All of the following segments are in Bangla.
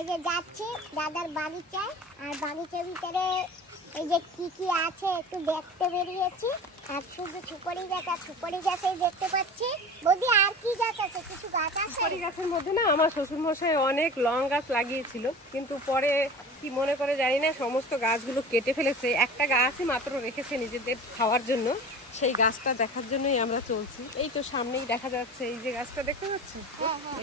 এই যে যাচ্ছি দাদার বাগিচায়, আর বাগিচার ভিতরে এই যে কি আছে একটু দেখতে বেরিয়েছি। আর শুধু সুপারি গাছ আর সুপারি গাছই দেখতে পাচ্ছি। বৌদি আর কি গাছ আছে? কিছু গাছ আছে? সুপারি গাছের মধ্যে না আমার শ্বশুর মশাই অনেক লং গাছ লাগিয়েছিল, কিন্তু পরে কি মনে করে জানি না সমস্ত গাছগুলো কেটে ফেলেছে। একটা গাছই মাত্র রেখেছে নিজেদের খাওয়ার জন্য। সেই গাছটা দেখার জন্যই আমরা চলছি। এই তো সামনেই দেখা যাচ্ছে, এই যে গাছটা দেখতে পাচ্ছি,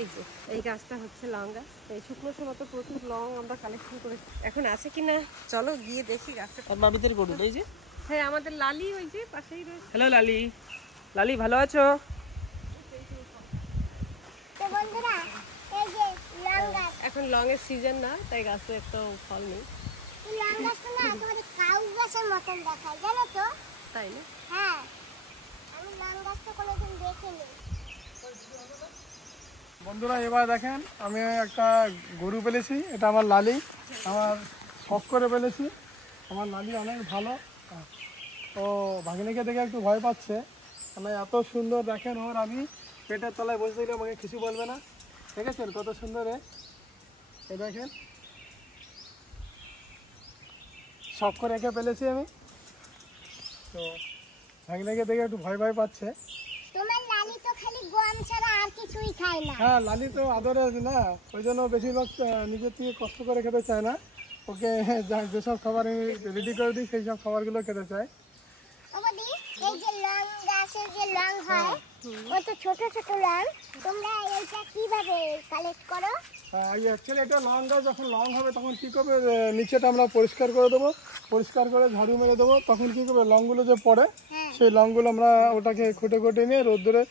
এই যে এই গাছটা হচ্ছে লং গাছ। এই শুকনো সময় তো প্রচুর লং আমরা কালেকশন করেছি। এখন আছে কিনা চলো গিয়ে দেখি গাছটা। বাবিদের গরুটা এই যে, হ্যাঁ আমাদের লালি ওই যে পাশেই রয়েছে। হ্যালো লালি, লালি ভালো আছো? তো বন্ধুরা এই যে লং গাছ, এখন লং এর সিজন না, তাই গাছে একটা ফল নেই। লং গাছটা না তোমাদের কাউ গাছের মতন দেখায়, জানো তো? তাই না? হ্যাঁ, আমি লং গাছটা কোনোদিন দেখিনি। বন্ধুরা এবার দেখেন আমি একটা গরু পেলেছি। এটা আমার লালি, আমার শখ করে পেলেছি। আমার লালি অনেক ভালো। তো ভাগিনীকে দেখে একটু ভয় পাচ্ছে, মানে এত সুন্দর দেখেন ওর। আমি পেটের তলায় বসে দিলে আমাকে কিছু বলবে না। দেখেছেন কত সুন্দর এ দেখেন, শখ করে একে পেলেছি আমি। তো ভাগিনীকে দেখে একটু ভয় পাচ্ছে। তোমার লালি তো খালি গম ছাড়া আর কিছুই খায় না। হ্যাঁ, লালি তো আদরের না, ওই জন্য বেশিরভাগ নিজের থেকে কষ্ট করে খেতে চায় না। ওকে যেসব খাবার আমি রেডি করে দিই সেই সব খাবারগুলো খেতে চায়। ওদি এই যে লং গাছের যে লং হয়, ও তো ছোট ছোট লং, তোমরা এইটা কিভাবে কালেক্ট করো? অ্যাকচুয়ালি এটা লং গাছ যখন লং হবে তখন কী করবে, নিচেটা আমরা পরিষ্কার করে দেবো, পরিষ্কার করে ঝাড়ু মেরে দেবো। তখন কী করবে, লংগুলো যে পড়ে সেই লংগুলো আমরা ওটাকে খুঁটে নিয়ে রোদ্দুরে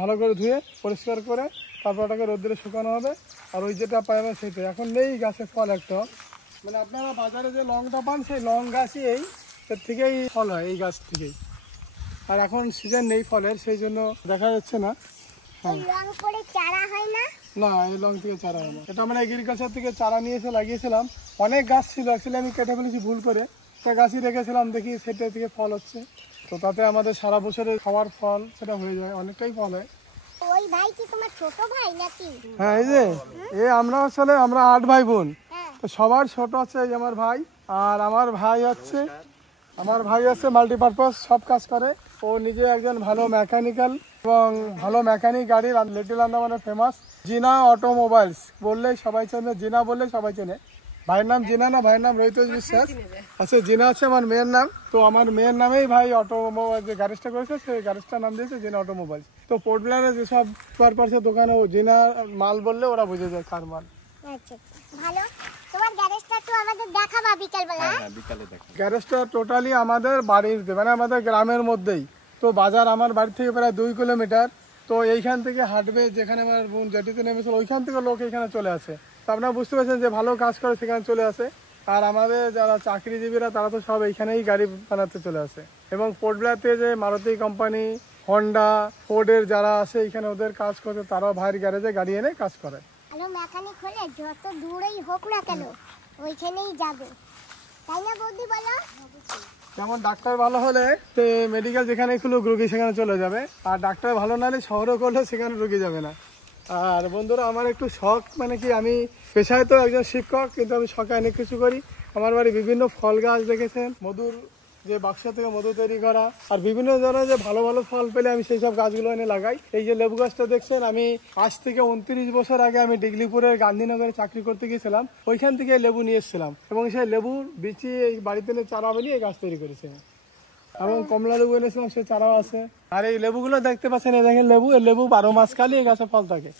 ভালো করে ধুয়ে পরিষ্কার করে তারপর ওটাকে রোদ্দুরে শুকানো হবে। আর ওই যেটা পাবে সেটা এখন নেই গাছে ফল একটা, মানে আপনারা বাজারে যে লংটা পান সেই লং গাছই এর থেকেই ফল হয়, এই গাছ থেকেই। আর এখন সিজন নেই ফলের, সেই জন্য দেখা যাচ্ছে না। এই লং পড়ে চারা হয় না? না, এই লং থেকে চারা হয় না। এটা আমরা এগ্রিকালচার থেকে চারা নিয়ে এসে লাগিয়েছিলাম। অনেক গাছ ছিল, অ্যাকচুয়ালি আমি কেটে ফেলেছি ভুল করে। একটা গাছই রেখেছিলাম, দেখি সেটা থেকে ফল হচ্ছে। তো তাতে আমাদের সারা বছরের খাওয়ার ফল সেটা হয়ে যায়, অনেকটাই ফল হয়। ওই ভাই কি তোমার ছোট ভাই নাকি? হ্যাঁ, এই যে আমরা আসলে আমরা 8 ভাই বোন। হ্যাঁ। তো সবার ছোট হচ্ছে এই আমার ভাই। আর আমার ভাই হচ্ছে মাল্টিপারপাস সব কাজ করে। ও নিজে একজন ভালো মেকানিক্যাল এবং ভালো মেকানিক গাড়ির, লিটল আন্দামানে ফেমাস। জিনা অটোমোবাইলস বললেই সবাই চেনে, জিনা বললেই সবাই চেনে। ভাইয়ের নাম জিনা না, ভাইয়ের নাম রহিতোষ বিশ্বাস। আচ্ছা, জিনা হচ্ছে আমার মেয়ের নাম। তো আমার মেয়ের নামেই ভাই অটোমোবাইল যে গ্যারেজটা করেছে সেই গ্যারেজটার নাম দিয়েছে জিনা অটোমোবাইল। তো পোর্ট ব্লেয়ারে যেসব পারপাসের দোকানে ও জিনা মাল বললে ওরা বুঝে যায় কার মাল। আচ্ছা, ভালো। তোমার গ্যারেজটা একটু আমাদের দেখাবা বিকালবেলা? হ্যাঁ বিকালে দেখো। গ্যারেজটা টোটালি আমাদের বাড়ির, মানে আমাদের গ্রামের মধ্যেই। তো বাজার আমার বাড়ি থেকে প্রায় 2 কিলোমিটার। তো এইখান থেকে হাঁটবে, যেখানে আমার বোন জেটিতে নেমেছিল ওইখান থেকে লোক এখানে চলে আসে। তো আপনারা বুঝতে পারছেন যে ভালো কাজ করে সেখানে চলে আসে। আর আমাদের যারা চাকরিজীবীরা তারা তো সব এইখানেই গাড়ি বানাতে চলে আসে। এবং পোর্ট ব্লেয়ারতে যে মারুতি কোম্পানি, হন্ডা, ফোর্ডের যারা আসে এখানে ওদের কাজ করতে, তারাও ভাইয়ের গ্যারেজে গাড়ি এনে কাজ করে। ভালো মেকানিক হলে যত দূরেই হোক না কেন ওইখানেই যাবে, তাই না বৌদি বলো? যেমন ডাক্তার ভালো হলে মেডিকেল যেখানে খুলুক রুগী সেখানে চলে যাবে, আর ডাক্তার ভালো না হলে শহরে করলে সেখানে রুগী যাবে না। আর বন্ধুরা আমার একটু শখ, মানে কি আমি পেশায় তো একজন শিক্ষক, কিন্তু আমি শখে অনেক কিছু করি। আমার বাড়ি বিভিন্ন ফল গাছ দেখেছেন, মধুর যে বাক্স থেকে মধু তৈরি করা, আর বিভিন্ন ধরনের যে ভালো ভালো ফল পেলে আমি সেই সব গাছগুলো এনে লাগাই। এই যে লেবু গাছটা দেখছেন, আমি আজ থেকে 29 বছর আগে আমি ডিগলিপুরের গান্ধীনগরে চাকরি করতে গিয়েছিলাম, ওইখান থেকে লেবু নিয়ে এসেছিলাম এবং সেই লেবুর বিচি এই বাড়িতে এনে চারা বানিয়ে এই গাছ তৈরি করেছে। এবং কমলা লেবু এনেছিলাম, সেই চারাও আছে। আর এই লেবুগুলো দেখতে পাচ্ছেন, এই দেখেন লেবু, এই লেবু 12 মাস কালই এই গাছে ফল থাকে।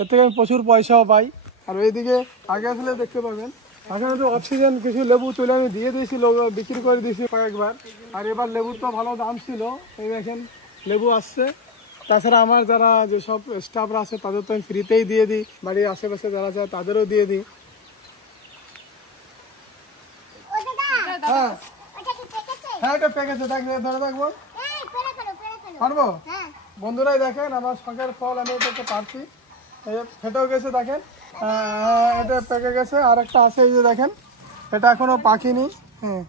এর থেকে আমি প্রচুর পয়সাও পাই। আর ওইদিকে আগে আসলে দেখতে পাবেন, এখানে তো অক্সিজেন কিছু লেবু তুলে আমি দিয়ে দিয়েছি, বিক্রি করে দিয়েছি কয়েকবার। আর এবার লেবুর তো ভালো দাম ছিল, এই দেখেন লেবু আসছে। তাছাড়া আমার যারা যেসব স্টাফরা আছে তাদের তো আমি ফ্রিতেই দিয়ে দিই, বাড়ির আশেপাশে যারা যায় তাদেরও দিয়ে দিই। হ্যাঁ হ্যাঁ, এটা পেকেছে, ধরে থাকবো, পারবো। বন্ধুরাই দেখেন আমার শখের ফল, আমি এটাকে পারছি। ফেটেও গেছে দেখেন, এটা পেকে গেছে। আর একটা আছে, এই যে দেখেন, এটা এখনো পাকিনি। হ্যাঁ,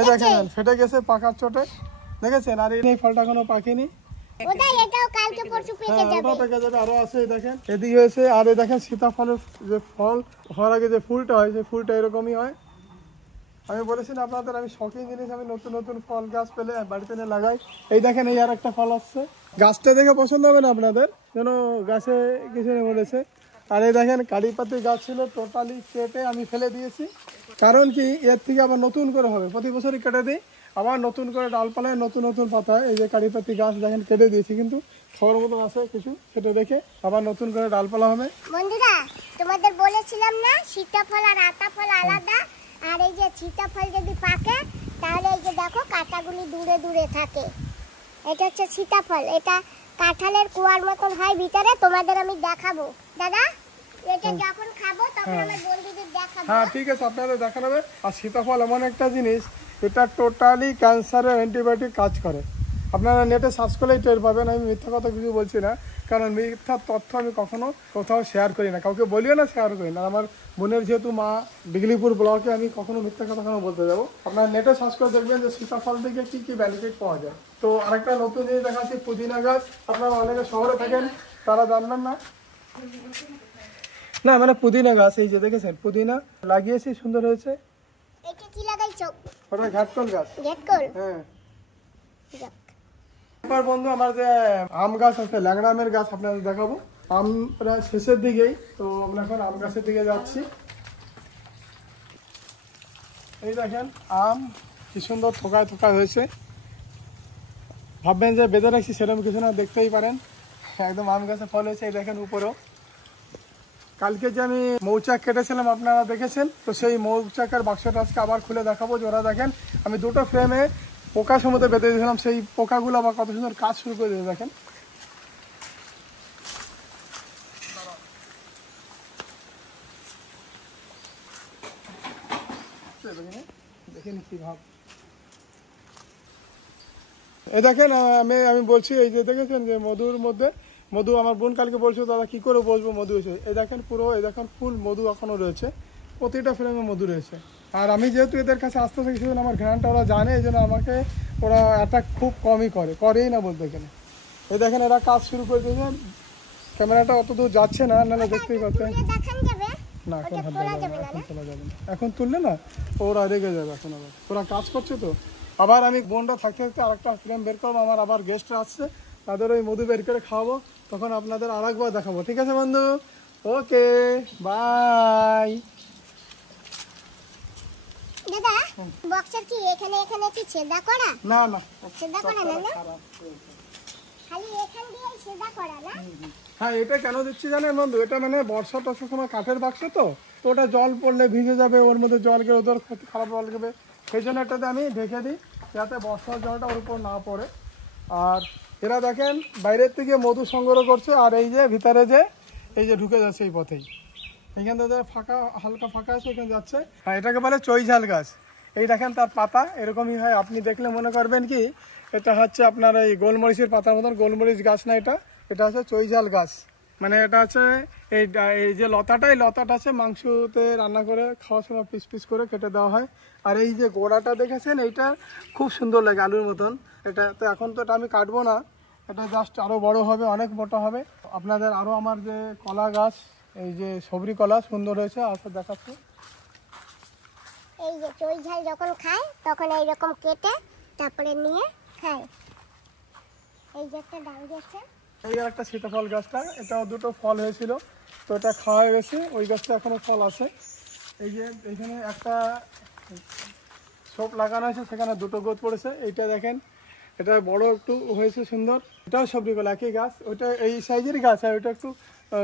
এই দেখেন ফেটে গেছে পাকার চোটে, দেখেছেন। আর এই ফলটা এখনো পাকিনি। ওটাই এটাও কালকে পরশু পেকে হ্যাঁ যাবে। ওটাও পেকে যাবে, আরো আছে এই দেখেন এদিকে হয়েছে। আর এই দেখেন সীতাফলের যে ফল হওয়ার আগে যে ফুলটা হয় সেই ফুলটা এরকমই হয়। আমি বলেছি না আপনাদের আমি শখিন জিনিস, আমি নতুন নতুন ফল গাছ পেলে বাড়িতে এনে লাগাই। এই দেখেন এই আর একটা ফল আসছে, গাছটা দেখে পছন্দ হবে না আপনাদের, যেন গাছে কিছু বলেছে। আর এই দেখেন কারিপাতি গাছ ছিল, টোটালি কেটে আমি ফেলে দিয়েছি। কারণ কি এর থেকে আবার নতুন করে হবে, প্রতি বছরই কেটে দিই, আবার নতুন করে ডালপালায় নতুন নতুন পাতা। এই যে কারিপাতি গাছ দেখেন কেটে দিয়েছি, কিন্তু খাওয়ার মতন আছে কিছু, সেটা দেখে আবার নতুন করে ডালপালা হবে। বন্ধুরা তোমাদের বলেছিলাম না সীতাফল আর আতাফল আলাদা, আর এই যে সীতাফল যদি পাকে তাহলে এই যে দেখো কাঁটাগুলি দূরে দূরে থাকে, এটা হচ্ছে সীতাফল। এটা কাঁঠালের কুয়ার মতন হয় ভিতরে, তোমাদের আমি দেখাবো দাদা, এটা যখন খাবো তখন আমার বন্ধুদের দেখাবো। হ্যাঁ ঠিক আছে, আপনাদের দেখানো হবে। আর সীতাফল এমন একটা জিনিস, এটা টোটালি ক্যান্সারের অ্যান্টিবায়োটিক কাজ করে। আপনারা নেটে সার্চ করলেই টের পাবেন, আমি মিথ্যা কথা কিছু বলছি না, কারণ মিথ্যা তথ্য আমি কখনো কোথাও শেয়ার করি না, কাউকে বলিও না, শেয়ার করি না। আমার বোনের যেহেতু মা বিগলিপুর ব্লকে, আমি কখনো মিথ্যা কথা কেন বলতে যাবো। আপনারা নেটে সার্চ করে দেখবেন যে সীতাফল থেকে কি কি বেনিফিট পাওয়া যায়। তো আরেকটা নতুন জিনিস দেখাচ্ছি, পুদিনা গাছ। আপনারা অনেকে শহরে থাকেন, তারা জানবেন না, না মানে পুদিনা গাছ, এই যে দেখেছেন পুদিনা লাগিয়েছি, সুন্দর হয়েছে। এটা কি লাগাইছো? ওটা ঘাটকল গাছ। দেখকল। হ্যাঁ যাক। এবার বন্ধু আমার যে আম গাছ আছে, ল্যাংড়া আমের গাছ আপনাদের দেখাবো। আম প্রায় শেষের দিকেই, তো আমরা এখন আম গাছের দিকে যাচ্ছি। এই দেখেন আম কি সুন্দর থোকায় থোকায় হয়েছে, ভাববেন যে বেঁধে রাখছি সেরকম কিছু না, দেখতেই পারেন একদম আম গাছে ফল হয়েছে। এই দেখেন উপরেও, কালকে যে আমি মৌচাক কেটেছিলাম আপনারা দেখেছেন, তো সেই মৌচাকের বাক্সটা আজকে আবার খুলে দেখাবো। ওরা দেখেন আমি দুটো ফ্রেমে পোকা সমুদ্রে বেঁধে দিয়েছিলাম, সেই পোকাগুলো আবার কত সুন্দর কাজ শুরু করে দিয়েছে দেখেন। দেখেন কি ভাব, এই দেখেন আমি বলছি, এই যে দেখেছেন যে মধুর মধ্যে মধু, আমার বোন কালকে বলছো দাদা কি করে বসবো মধু হয়েছে, এই দেখেন পুরো, এই দেখেন ফুল মধু এখনো রয়েছে, প্রতিটা ফ্রেমে মধু রয়েছে। আর আমি যেহেতু এদের কাছে আসতে থাকি, সেজন্য আমার ঘ্রাণটা ওরা জানে, এই জন্য আমাকে ওরা অ্যাটাক খুব কমই করেই না বলতে গেলে। এই দেখেন এরা কাজ শুরু করে দিয়েছেন, ক্যামেরাটা অত দূর যাচ্ছে না, নাহলে দেখতেই পাচ্ছেন। দেখান যাবে? না এখন হাত দেওয়া যাবে না, এখন তোলা যাবে না, এখন তুললে না ওরা রেগে যাবে। এখন আবার ওরা কাজ করছে, তো আবার আমি বোনটা থাকতে থাকতে আরেকটা ফ্রেম বের করবো, আমার আবার গেস্ট আসছে, তাদের ওই মধু বের করে খাওয়াবো, তখন আপনাদের আরেকবার দেখাবো। ঠিক আছে বন্ধু, ওকে বাই। দাদা বক্সের কি এখানে এখানে কি ছেদা করা? না না ছেদা করা না, না খালি এখান দিয়ে ছেদা করা না। হ্যাঁ এটা কেন দিচ্ছি জানেন বন্ধু, এটা মানে বর্ষা টর্ষার সময় কাঠের বাক্স, তো ওটা জল পড়লে ভিজে যাবে, ওর মধ্যে জল গেলে ওদের ক্ষতি, খারাপ জল গেবে, সেই জন্য এটাতে আমি ঢেকে দিই যাতে বর্ষার জলটা ওর উপর না পড়ে। আর এরা দেখেন বাইরের থেকে মধু সংগ্রহ করছে, আর এই যে ভিতরে যে এই যে ঢুকে যাচ্ছে এই পথেই, এখান থেকে ফাঁকা হালকা ফাঁকা আছে, এখানে যাচ্ছে। হ্যাঁ এটাকে বলে চৈঝাল গাছ। এই দেখেন তার পাতা এরকমই হয়, আপনি দেখলে মনে করবেন কি এটা হচ্ছে আপনার এই গোলমরিচের পাতার মতন, গোলমরিচ গাছ না, এটা হচ্ছে চৈঝাল গাছ। মানে এটা হচ্ছে এই যে লতাটা, এই লতাটা আছে মাংসতে রান্না করে খাওয়ার সময় পিস পিস করে কেটে দেওয়া হয়। আর এই যে গোড়াটা দেখেছেন, এইটা খুব সুন্দর লাগে আলুর মতন। এটা তো এখন তো এটা আমি কাটবো না, এটা জাস্ট আরো বড় হবে, অনেক মোটা হবে। আপনাদের আরো আমার যে কলা গাছ, এই যে সবরি কলা সুন্দর হয়েছে, আসলে দেখাচ্ছি। এই যে চই ঝাল যখন খায় তখন এইরকম কেটে তারপরে নিয়ে খায়। এই যে একটা ডাল গেছে, এই একটা সীতাফল গাছটা, এটাও দুটো ফল হয়েছিল, তো এটা খাওয়া হয়ে গেছে, ওই গাছটা এখনো ফল আছে। এই যে এখানে একটা ছোপ লাগানো হয়েছে, সেখানে দুটো গোদ পড়েছে। এইটা দেখেন এটা বড় একটু হয়েছে সুন্দর, এটাও সবজি কলা একই গাছ, ওইটা এই সাইজেরই গাছ, আর ওইটা একটু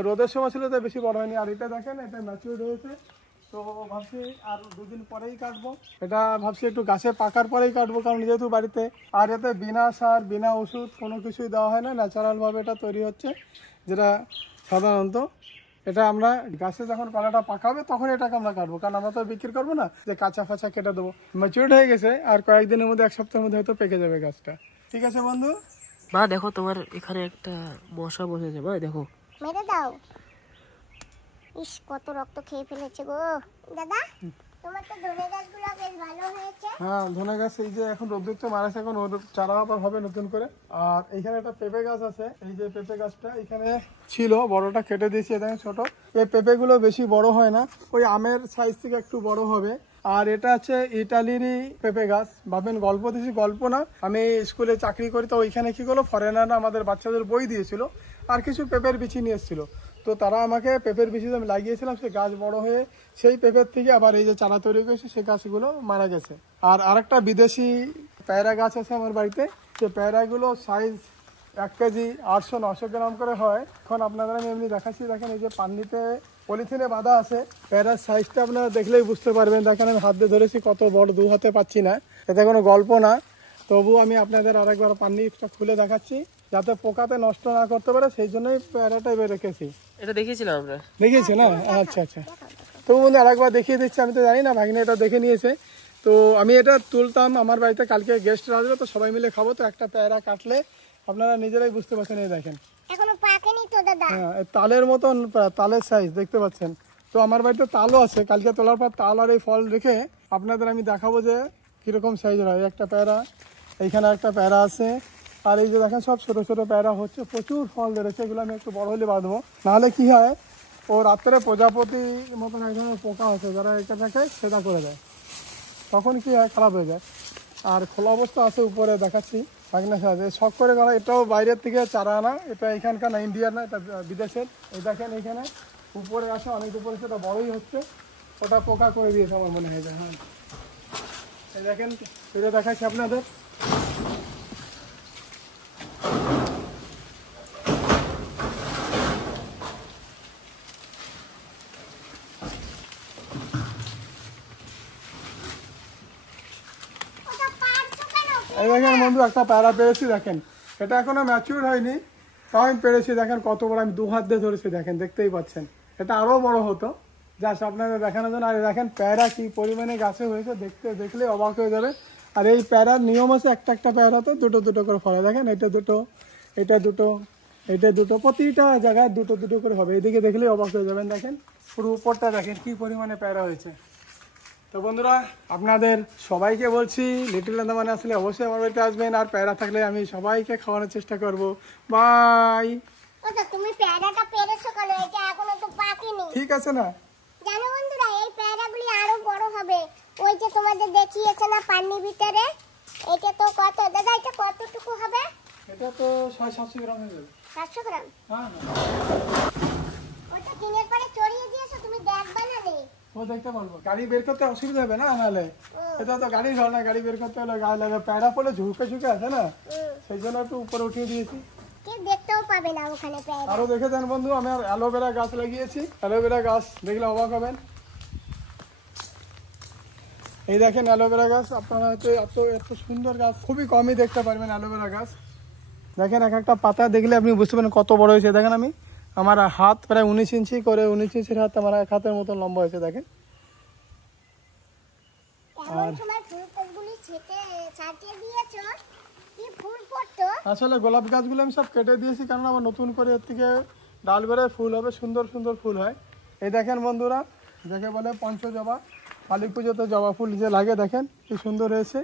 রোদের সময় ছিল তো বেশি বড় হয়নি। আর এটা দেখেন এটা ম্যাচিউর হয়েছে, তো ভাবছি আর দুদিন পরেই কাটবো, এটা ভাবছি একটু গাছে পাকার পরেই কাটবো, কারণ যেহেতু বাড়িতে আর এতে বিনা সার বিনা ওষুধ কোনো কিছুই দেওয়া হয় না, ন্যাচারালভাবে এটা তৈরি হচ্ছে, যেটা সাধারণত এটা আমরা গাছে যখন কলাটা পাকাবে তখন এটাকে আমরা কাটবো, কারণ আমরা তো বিক্রি করবো না যে কাঁচা ফাঁচা কেটে দেবো। ম্যাচিউরড হয়ে গেছে, আর কয়েকদিনের মধ্যে, এক সপ্তাহের মধ্যে হয়তো পেকে যাবে গাছটা। ঠিক আছে বন্ধু, মা দেখো তোমার এখানে একটা মশা বসেছে, মা দেখো। মেরে দাও। ইস কত রক্ত খেয়ে ফেলেছে গো দাদা। তোমার তো ধনে গাছগুলো বেশ ভালো হয়েছে। হ্যাঁ ধনে গাছ এই যে এখন রোদ্দুরতে মারাছে, এখন ওর চারা আবার হবে নতুন করে। আর এইখানে একটা পেঁপে গাছ আছে, এই যে পেঁপে গাছটা এখানে ছিল, বড়টা কেটে দিয়েছি, দেখেন ছোট। এই পেঁপেগুলো বেশি বড় হয় না, ওই আমের সাইজ থেকে একটু বড় হবে। আর এটা হচ্ছে ইটালিরই পেঁপে গাছ। ভাবেন গল্প দিয়েছি, গল্প না, আমি স্কুলে চাকরি করি তো ওইখানে কি করলো, ফরেনাররা আমাদের বাচ্চাদের বই দিয়েছিল আর কিছু পেঁপের বিচি নিয়ে এসেছিল, তো তারা আমাকে পেঁপের বিচি আমি লাগিয়েছিলাম, সেই গাছ বড় হয়ে সেই পেঁপের থেকে আবার এই যে চারা তৈরি করেছে, সেই গাছগুলো মারা গেছে। আর আরেকটা বিদেশি পেয়ারা গাছ আছে আমার বাড়িতে, সেই পেয়ারাগুলো সাইজ 1 কেজি 800-900 গ্রাম করে হয়। এখন আপনাদের আমি এমনি দেখাচ্ছি, দেখেন এই যে পানিতে পলিথিনে বাঁধা আছে, পেয়ারার সাইজটা আপনারা দেখলেই বুঝতে পারবেন। দেখেন আমি হাত দিয়ে ধরেছি, কত বড়, 2 হাতে পাচ্ছি না, এতে কোনো গল্প না। তবু আমি আপনাদের আরেকবার পানিটা খুলে দেখাচ্ছি, যাতে পোকাতে নষ্ট না করতে পারে, সেই জন্যই পেয়ারাটা এবার রেখেছি। এটা দেখিয়েছিলাম আমরা। দেখিয়েছি না? আচ্ছা আচ্ছা, তবু বন্ধু আরেকবার দেখিয়ে দিচ্ছি, আমি তো জানি না, ভাগ্নে এটা দেখে নিয়েছে। তো আমি এটা তুলতাম আমার বাড়িতে, কালকে গেস্ট আসবে তো সবাই মিলে খাবো, তো একটা পেয়ারা কাটলে আপনারা নিজেরাই বুঝতে পারছেন। এই দেখেন এখনো পাকেনি তো দাদা। হ্যাঁ, তালের মতন, তালের সাইজ দেখতে পাচ্ছেন। তো আমার বাড়িতে তালও আছে, কালকে তোলার পর তাল আর এই ফল রেখে আপনাদের আমি দেখাবো যে কিরকম সাইজের হয়। একটা পেয়ারা, এইখানে একটা পেয়ারা আছে, আর এই যে দেখেন সব ছোট ছোট পেয়ারা হচ্ছে, প্রচুর ফল ধরেছে। এগুলো আমি একটু বড় হলে বাঁধবো, নাহলে কি হয়, ও রাত্রে প্রজাপতি মতন এক ধরনের পোকা আছে, যারা এটা থাকে সেটা করে দেয়, তখন কি হয়, খারাপ হয়ে যায়। আর খোলা অবস্থা আছে উপরে, দেখাচ্ছি ভাগনা সাথে শখ করে করা। এটাও বাইরের থেকে চারা আনা, এটা এখানকার না, ইন্ডিয়ার না, এটা বিদেশের। এই দেখেন এইখানে উপরে আসে, অনেক উপরে, সেটা বড়ই হচ্ছে, ওটা পোকা করে দিয়েছে আমার মনে হয়। হ্যাঁ এই দেখেন, এটা দেখাচ্ছি আপনাদের। এই দেখেন বন্ধু, একটা প্যারা পেরেছি, দেখেন এটা এখনো ম্যাচিউর হয়নি, তাও আমি পেরেছি। দেখেন কত বড়, আমি 2 হাত দিয়ে ধরেছি, দেখেন দেখতেই পাচ্ছেন। এটা আরো বড় হতো, জাস্ট আপনাদের দেখানোর জন্য। আর দেখেন প্যারা কি পরিমাণে গাছে হয়েছে, দেখলে অবাক হয়ে যাবে। আর এই প্যারার নিয়ম আছে, একটা একটা প্যারাতে 2-2 করে ফলে। দেখেন এটা 2, এটা 2, এটা 2, প্রতিটা জায়গায় 2 করে হবে। এদিকে দেখলেই অবাক হয়ে যাবেন। দেখেন পুরো উপরটা দেখেন কি পরিমাণে প্যারা হয়েছে। তো বন্ধুরা আপনাদের সবাইকে বলছি, লিটল আন্দামানে আসলে অবশ্যই আমার বাড়িতে আসবেন, আর প্যারা থাকলে আমি সবাইকে খাওয়ানোর চেষ্টা করব। বাই। ওটা তুমি পেয়ারাটা পেরেছো কেন? এটা এখনো তো পাকেনি। ঠিক আছে না? জানো বন্ধুরা, এই পেয়ারাগুলি আরো বড় হবে। ওই যে তোমাদের দেখিয়েছে না পানির ভিতরে, এটা তো কত দাদা, এটা কতটুকু হবে? এটা তো 600-700 গ্রাম হয়ে যাবে। 700 গ্রাম? হ্যাঁ ওটা দিনের পরে চড়িয়ে দিয়েছো, তুমি দেখবা না রে? ও দেখতে পারবো, গাড়ি বের করতে অসুবিধা হবে না, নাহলে এটা তো গাড়ি ঘর না, গাড়ি বের করতে হলে গায়ে লাগে। প্যারা পড়লে ঝুঁকে আছে না, সেই জন্য একটু উপরে উঠিয়ে দিয়েছি, কেউ দেখতেও পাবে না ওখানে পেয়ারা। আরো দেখে যান বন্ধু, আমি আর অ্যালোভেরা গাছ লাগিয়েছি, অ্যালোভেরা গাছ দেখলে অবাক হবেন। এই দেখেন অ্যালোভেরা গাছ, আপনারা হয়তো এত সুন্দর গাছ খুবই কমই দেখতে পারবেন অ্যালোভেরা গাছ। দেখেন এক একটা পাতা দেখলে আপনি বুঝতে পারেন কত বড় হয়েছে। দেখেন আমার হাত প্রায় 19 ইঞ্চি করে, 19 ইঞ্চির হাত আমার 1 হাতের মতন লম্বা হয়েছে। দেখেন এমন সময় ফুলগুলি ছাটিয়ে দিয়েছো, কি ফুল পড়তো। আসলে গোলাপ গাছগুলো আমি সব কেটে দিয়েছি, কারণ আবার নতুন করে এর থেকে ডাল বেড়ে ফুল হবে, সুন্দর সুন্দর ফুল হয়। এই দেখেন বন্ধুরা, দেখে বলে পঞ্চজবা, কালী পুজোতে জবা ফুল যে লাগে, দেখেন কি সুন্দর হয়েছে।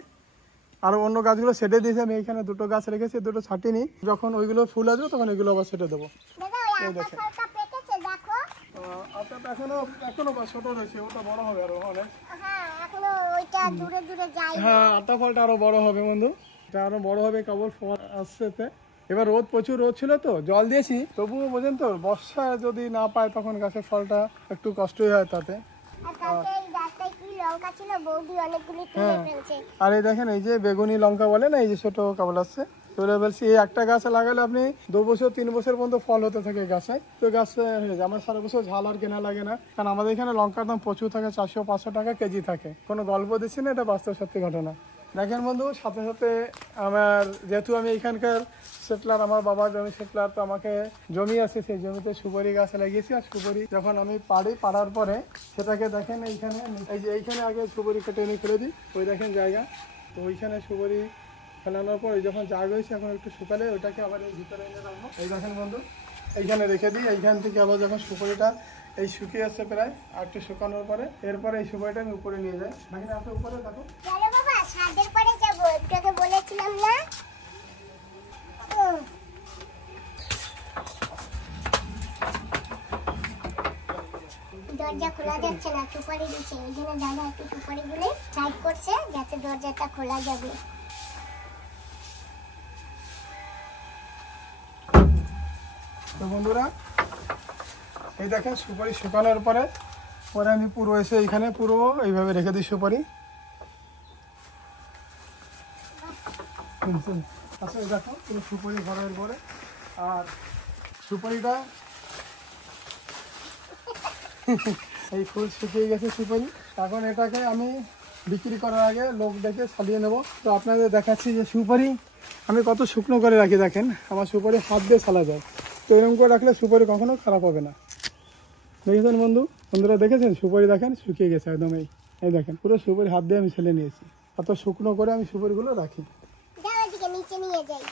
আর অন্য গাছগুলো সেটে দিয়েছি, আমি এখানে 2 গাছ রেখেছি, 2 ছাটিনি, যখন ওইগুলো ফুল আসবে তখন এগুলো আবার সেটে দেবো। দাদা ওই আটা ফলটা পেকেছে দেখো। আটাটা এখনো ছোট রয়েছে, ওটা বড় হবে আরো অনেক। হ্যাঁ এখনো ওইটা দূরে দূরে যায়। হ্যাঁ আটা ফলটা আরো বড় হবে বন্ধু, এটা আরো বড় হবে, কেবল ফল আসছে। এবার প্রচুর রোদ ছিল তো, জল দিয়েছি, তবুও বোঝেন তো, বর্ষা যদি না পায় তখন গাছের ফলটা একটু কষ্টই হয় তাতে। আর কালকে এই গাছটায় কি লঙ্কা ছিল, বৌদি অনেকগুলি তুলে ফেলছে। আর এই দেখেন এই যে বেগুনি লঙ্কা বলে না, এই যে ছোট কেবল আসছে, তুলে ফেলছি। এই একটা গাছে লাগালে আপনি 2 বছর 3 বছর পর্যন্ত ফল হতে থাকে গাছে, তো গাছ হয়ে যায়। আমার সারা বছর ঝাল আর কেনা লাগে না, কারণ আমাদের এখানে লঙ্কার দাম প্রচুর থাকে, 400-500 টাকা কেজি থাকে। কোনো গল্প দিচ্ছি না, এটা বাস্তব সত্যি ঘটনা। দেখেন বন্ধু, সাথে সাথে আমার যেহেতু আমি এখানকার সেটলার, আমার বাবার জমি সেটলার, তো আমাকে জমি আছে, সেই জমিতে সুপারি গাছ লাগিয়েছি। আর সুপারি যখন আমি পাড়ার পরে সেটাকে দেখেন এইখানে, এই যে এইখানে আগে সুপারি কেটে এনে ফেলে দিই, ওই দেখেন জায়গা, তো ওইখানে সুপারি ফেলানোর পর যখন জায়গা হয়েছে, এখন একটু শুকালে ওইটাকে আবার এই ভিতরে এনে রাখবো। এই দেখেন বন্ধু, এইখানে রেখে দিই, এইখান থেকে আবার যখন সুপারিটা এই শুকিয়ে আসছে প্রায়, আর একটু শুকানোর পরে এরপরে এই সুপারিটা আমি উপরে নিয়ে যাই। নাকি না আপনি উপরে দেখো। চলো বাবা ছাদের পরে যাবো, একটু বলেছিলাম না। দরজা খোলা যাচ্ছে না, সুপারি দিচ্ছে, ওই জন্য দাদা একটু সুপারি গুলো সাইড করছে যাতে দরজাটা খোলা যাবে। তো বন্ধুরা এই দেখেন সুপারি শুকানোর পরে আমি পুরো এসে এখানে পুরো এইভাবে রেখে দিই সুপারি। আচ্ছা এই দেখো পুরো সুপারি ভরার পরে, আর সুপারিটা এই ফুল শুকিয়ে গেছে সুপারি। এখন এটাকে আমি বিক্রি করার আগে লোক দেখে ছালিয়ে নেব। তো আপনাদের দেখাচ্ছি যে সুপারি আমি কত শুকনো করে রাখি। দেখেন আমার সুপারি হাত দিয়ে ছালা যায়, তো এরকম করে রাখলে সুপারি কখনো খারাপ হবে না। দেখেছেন বন্ধুরা দেখেছেন সুপারি দেখেন শুকিয়ে গেছে একদম। এই দেখেন পুরো সুপারি হাত দিয়ে আমি ছেলে নিয়েছি। এত শুকনো করে আমি সুপারিগুলো রাখি। নিচে নিয়ে যাই,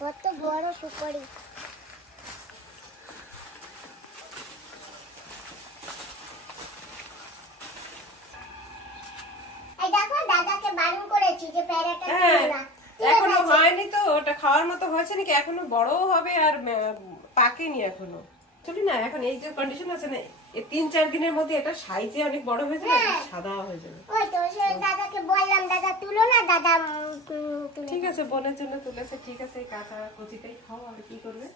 কত বড় সুপারি। দাদাকে বারণ করেছি যে প্যারাটা এখনো হয়নি, তো ওটা খাওয়ার মতো হয়েছে নাকি, এখনো বড়ও হবে আর পাকেনি এখনো। চলি না, এখন এই যে কন্ডিশন আছে না, এই 3-4 দিনের মধ্যে এটা সাইজে অনেক বড় হয়ে যাবে, সাদা হয়ে যাবে। ওই তো দাদাকে বললাম দাদা তুলো না, দাদা ঠিক আছে বোনের জন্য তুলেছে, ঠিক আছে, এই কাঁচা কচিটাই খাও, আর কি করবে।